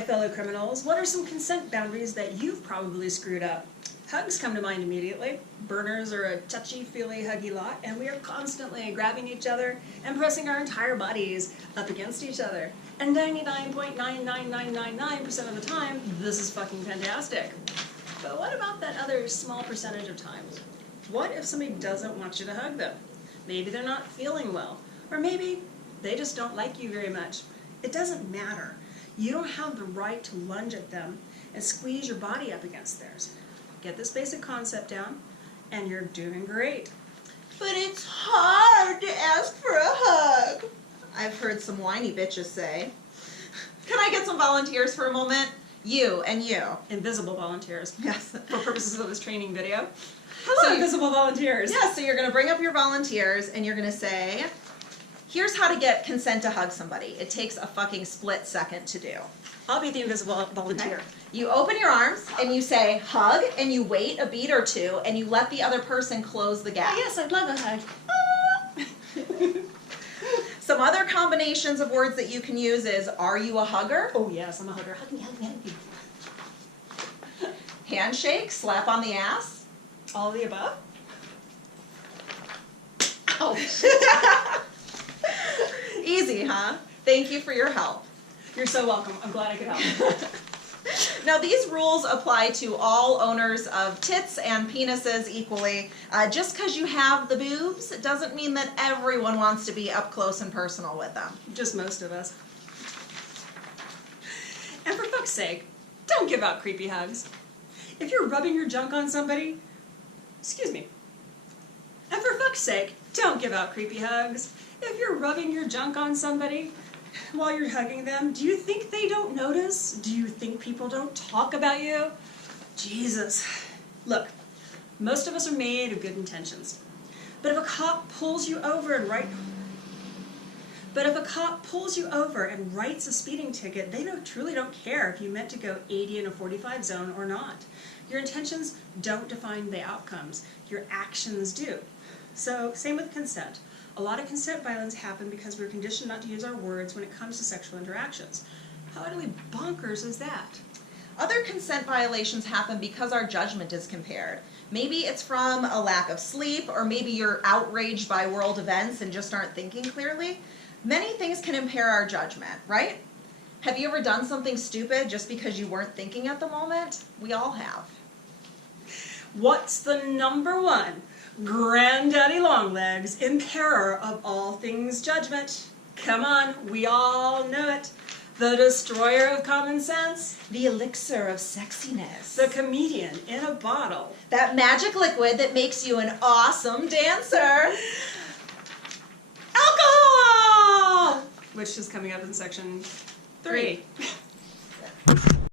my fellow criminals, what are some consent boundaries that you've probably screwed up? Hugs come to mind immediately. Burners are a touchy-feely, huggy lot, and we are constantly grabbing each other and pressing our entire bodies up against each other. And 99.99999% of the time, this is fucking fantastic. But what about that other small percentage of times? What if somebody doesn't want you to hug them? Maybe they're not feeling well, or maybe they just don't like you very much. It doesn't matter. You don't have the right to lunge at them and squeeze your body up against theirs. Get this basic concept down, and you're doing great. But it's hard to ask for a hug, I've heard some whiny bitches say. Can I get some volunteers for a moment? You and you. Invisible volunteers. Yes. For purposes of this training video. Hello. So invisible volunteers. Yeah, so you're going to bring up your volunteers, and you're going to say, here's how to get consent to hug somebody. It takes a fucking split second to do. I'll be the invisible volunteer. Okay. You open your arms, and you say, hug, and you wait a beat or two, and you let the other person close the gap. Oh, yes, I'd love a hug. Some other combinations of words that you can use is, are you a hugger? Oh, yes, I'm a hugger. Hug me, hug me, hug me. Handshake, slap on the ass. All of the above? Ouch. Easy, huh? Thank you for your help. You're so welcome. I'm glad I could help. Now, these rules apply to all owners of tits and penises equally. Just because you have the boobs doesn't mean that everyone wants to be up close and personal with them. Just most of us. And for fuck's sake, don't give out creepy hugs. If you're rubbing your junk on somebody, excuse me. And for fuck's sake, don't give out creepy hugs. If you're rubbing your junk on somebody while you're hugging them, do you think they don't notice? Do you think people don't talk about you? Jesus. Look, most of us are made of good intentions. But if a cop pulls you over and writes a speeding ticket, they truly don't care if you meant to go 80 in a 45 zone or not. Your intentions don't define the outcomes. Your actions do. So, same with consent. A lot of consent violence happens because we're conditioned not to use our words when it comes to sexual interactions. How utterly bonkers is that? Other consent violations happen because our judgment is compared. Maybe it's from a lack of sleep, or maybe you're outraged by world events and just aren't thinking clearly. Many things can impair our judgment, right? Have you ever done something stupid just because you weren't thinking at the moment? We all have. What's the number one granddaddy longlegs impairer of all things judgment? Come on, we all know it. The destroyer of common sense. The elixir of sexiness. The comedian in a bottle. That magic liquid that makes you an awesome dancer. Alcohol! Which is coming up in section 3.